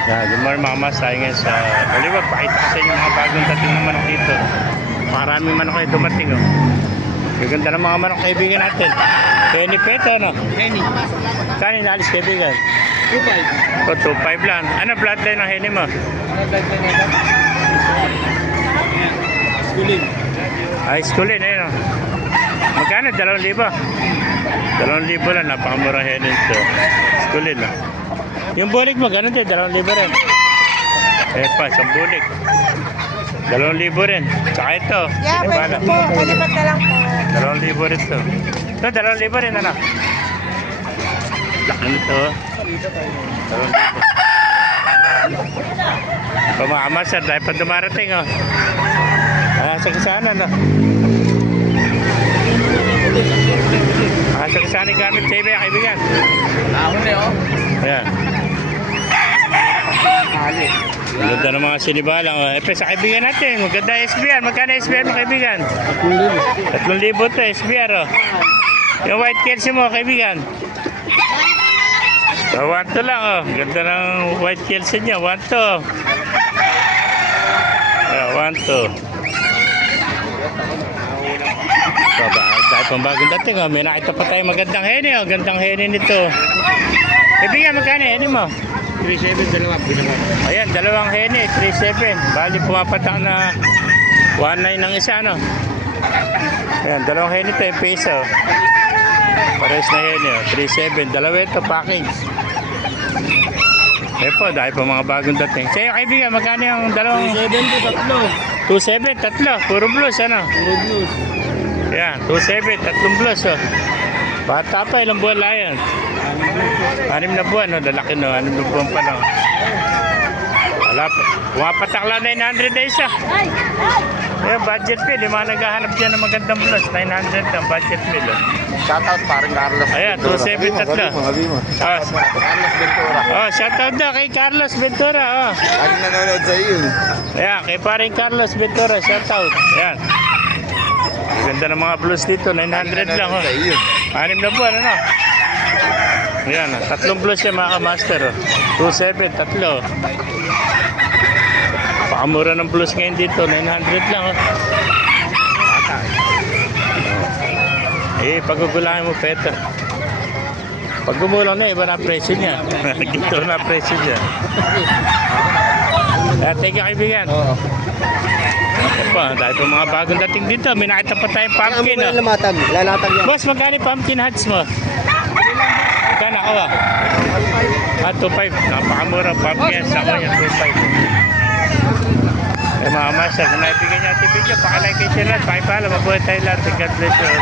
Good morning mga mas, tayo ngayon sa Baliwag. Pakita ko sa inyo mga bagong dating na manok dito. Maraming manok ay dumating oh. Gaganda ng mga manok kaibigan natin. Henny Peto ano? Henny. Kanin alis kaibigan? 2.5. O 2.5 lang. Ano bloodline ng Henny mo? Bloodline na ito? Schooling. Ay schooling ayun oh. Magkano? 2,000? 2,000 lang. Napakamurang Henny ito. Schooling oh. Yung bulik mo, ganun din, 2,000 rin. Eh pa, isang bulik. 2,000 rin. Tsaka ito. Yeah, pwede po. Kalipat na lang po. 2,000 rin ito. Ito, 2,000 rin, ano? Laki nito. 2,000. Pamamas, sir, dahil pa dumarating, oh. Sa kisanan, no? Sa kisanan gamit sa iba, kaibigan. Huli, oh. Ayan. Maganda ng mga sinibalang. Sa kaibigan natin, maganda SBR. Magkano SBR mo kaibigan? 3,000 to SBR. Oh. Yung white Kelsey mo kaibigan? 1 to lang. Oh. Ganda ng white Kelsey niya. 1 to. 1 to. Dahil pang bagong dating. Oh. May nakita pa tayo magandang henny. Oh. Gandang henny nito. Kaibigan, magkano henny mo? 3.7, dalawa. Ayan, dalawang henny, 3.7. Bali, pumapatak na 1.9 ng isa, no? Ayan, dalawang henny ito, yung piso. Pares na henny, 3.7. Dalawa ito, package. Ayan po, dahil po mga bagong dating. Sa'yo, kaibigan, magkano yung dalawang? 3.7 to 2.7, 3. tatlo. Puro blues, ano? Puro blues. Ayan, 2.7, tatlong blues, oh. Bata pa, ilang buwan lang yan? 6 na buwan, no? Lalaki, no? 6 na buwan pa, no? Wala pa. Pumapatak lang 900 na isa. Ayan, budget bill. Yung mga naghahanap dyan ng magandang blues, 900 ang budget bill, oh. Shoutout paring Carlos. Ayan, 2.7, tatlo. Carlos Ventura. Oh, shoutout daw kay Carlos Ventura, oh. Laging nanonood sa iyo. Ayan, kay paring Carlos Ventura, shoutout. Ayan. Ganda ng mga blues dito, 900 lang, oh. 6 na buwan, ano? Ayan, tatlong blues yan mga master, oh. 2.7, tatlo. Pakamura ng blues ngayon dito, 900 lang, oh. Pagugulahin mo, Peto. Pag gumulang na, iba na presyo niya. Dito na presyo niya. Thank you, kaibigan. Oo. Dahil po mga bagong dating dito, may nakita pa tayong pumpkin. Lalatag yan. Boss, magkano yung pumpkin hats mo? Magkano ako ah? 2.5. Napakamura pumpkin hats ako niya, 2.5. Mga master, kung naibigyan niyo ang video, pakilike kayo sila. Pakipala, mabuhay tayo lahat. God bless you.